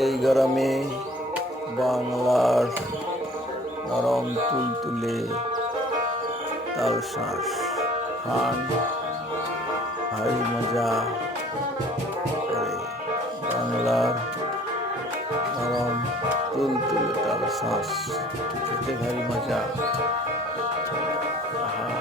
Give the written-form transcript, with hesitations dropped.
এই গরমে বাংলার নরম তুলতুলে তাল শাঁস খান, ভারী মজা করে। বাংলার নরম তুলতুলে তাল শাঁস খেতে ভারী মজা। আহা।